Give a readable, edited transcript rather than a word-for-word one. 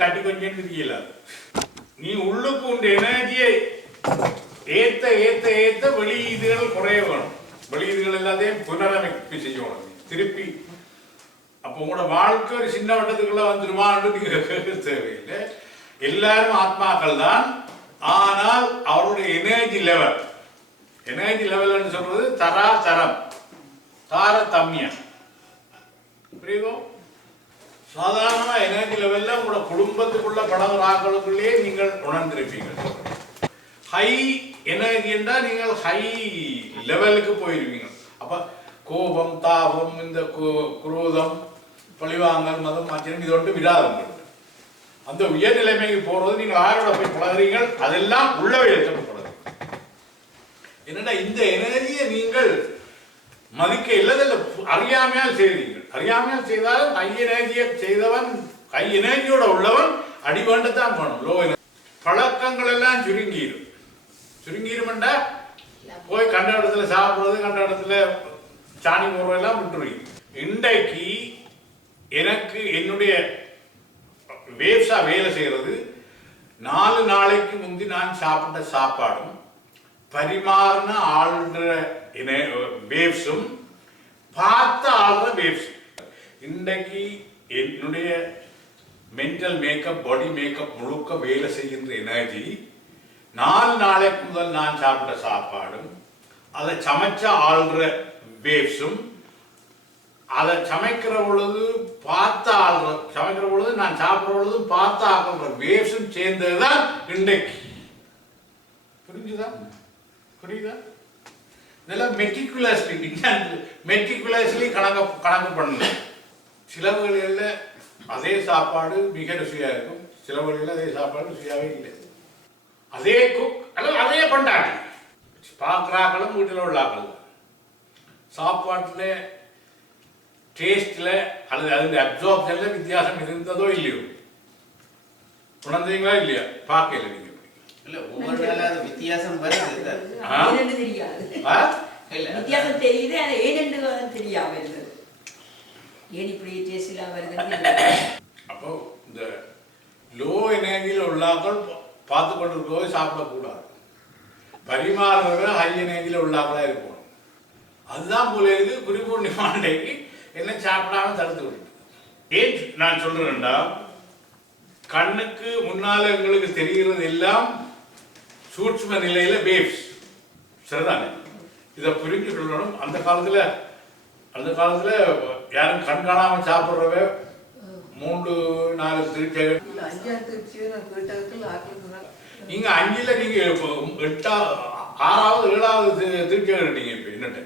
கட்டி கொஞ்சம் தெரியல. நீ உள்ளுக்கு உண்ட எனர்ஜியை ஏத்த ஏத்த ஏத்த வெளியீடுகள் குறைய வேணும். வெளியீடுகள் எல்லாத்தையும் புனரமைப்பு செய்யணும் திருப்பி. அப்போ உங்களோட வாழ்க்கை ஒரு சின்ன வட்டத்துக்குள்ள வந்துருமான்னு நீங்க கேட்க தேவையில்லை. எல்லாரும் ஆத்மாக்கள் தான். ஆனால் அவருடைய எனர்ஜி லெவல் சொல்றது தராதரம் தாரதமியம். புரியுதோ? சாதாரணமா எனர்ஜி லெவல்ல உங்களோட குடும்பத்துக்குள்ள பழகிறாக்களுக்குள்ளேயே நீங்கள் உணர்ந்திருப்பீங்க. ஹை எனர்ஜி என்றால் நீங்கள் ஹை லெவலுக்கு போயிருவீங்க. அப்ப கோபம், தாபம், இந்த குரோதம், பழிவாங்கல், மதம், ஆச்சரியம் இதோட்டு விடாதுங்க. அந்த உயர்நிலைமைக்கு போறது நீங்கள் யாரோட போய் பழகிறீர்கள் அதெல்லாம் உள்ளவே எடுக்கப்படுறது. என்னடா இந்த எனர்ஜியை நீங்கள் மதிக்க இல்லதில்லை, அறியாமையால் செய்கிறீர்கள். அறியாமையால் செய்தாலும் ஹை எனர்ஜியை செய்தவன், ஹை எனர்ஜியோட உள்ளவன் அடி வேண்டத்தான் போகணும். லோ எனர்ஜி பழக்கங்கள் எல்லாம் சுருங்கிருமெண்டா போய் கண்ட இடத்துல சாப்பிடுறது, கண்ட இடத்துல சாணி போடுறதெல்லாம் விட்டுருவீங்க. இன்றைக்கு எனக்கு என்னுடைய வேவ்ஸா வேலை செய்யறது 4 நாளைக்கு முந்தி நான் சாப்பிட்ட சாப்பாடும் பரிமாறின ஆள்ற வேவ்ஸும் பார்த்த ஆள்ற வேவ்ஸும். இன்றைக்கு என்னுடைய மென்டல் மேக்கப், பாடி மேக்கப் முழுக்க வேலை செய்கின்ற எனர்ஜி 4 நாளைக்கு முதல் நான் சாப்பிட்ட சாப்பாடும் அதை சமைச்ச ஆள்ற வேவ்ஸும் அதை சமைக்கிற பொழுது சமைக்கிற பொழுது நான் சாப்பிட்ற பொழுது பார்த்து ஆக்கிற வேவ்ஸும் சேர்ந்ததுதான் இன்றைக்கு. புரிஞ்சுதா? இதெல்லாம் மெட்டிகுலஸ்லி கணக்கு பண்ணணும். சில வழிகளில் அதே சாப்பாடு மிக ருசியா இருக்கும், சில வழிகளில் அதே சாப்பாடு ருசியாவே இல்லை. அதே குக் அல்லது அதே பண்டாட்டி பார்க்குறாக்களும் வீட்டில் உள்ளாக்கள் சாப்பாட்டில் டேஸ்டில் அல்லது அதனுடைய அப்சார்ப்ஷனில் வித்தியாசம் இருந்ததோ இல்லையோ உணர்ந்தீங்களா இல்லையா? பார்க்கல நீங்க இல்ல ஒவ்வொரு நாள் அது வித்தியாசம் வருது. வித்தியாசம் தெரியுது, அது ஏனென்று தெரியாம இருந்தது. ஏன் இப்படி டேஸ்ட் இல்லாம வருது? அப்போ இந்த லோ எனர்ஜியில் உள்ளாக்கள் பார்த்து கொண்டு இருக்கவே சாப்பிடக்கூடாது. பரிமாறுறவங்க ஹை எனர்ஜியில் உள்ளாக்களா இருக்கணும். அதுதான் போல இருக்கு. குறிப்பூர்ணிமாண்டைக்கு என்ன சாப்பிடாம தடுத்து விட்டு. ஏன் நான் சொல்றேன்டா, கண்ணுக்கு முன்னால எங்களுக்கு தெரிகிறது எல்லாம் சூட்சும நிலையில வேவ்ஸ். சரிதானே? இதை புரிஞ்சு கொள்ளணும். அந்த காலத்துல யாரும் கண் காணாம சாப்பிடுறவ 3-4 திருச்சை. நீங்க 5ல நீங்க 8வது 7வது திருச்சை கேட்டீங்க. இப்ப என்னட்ட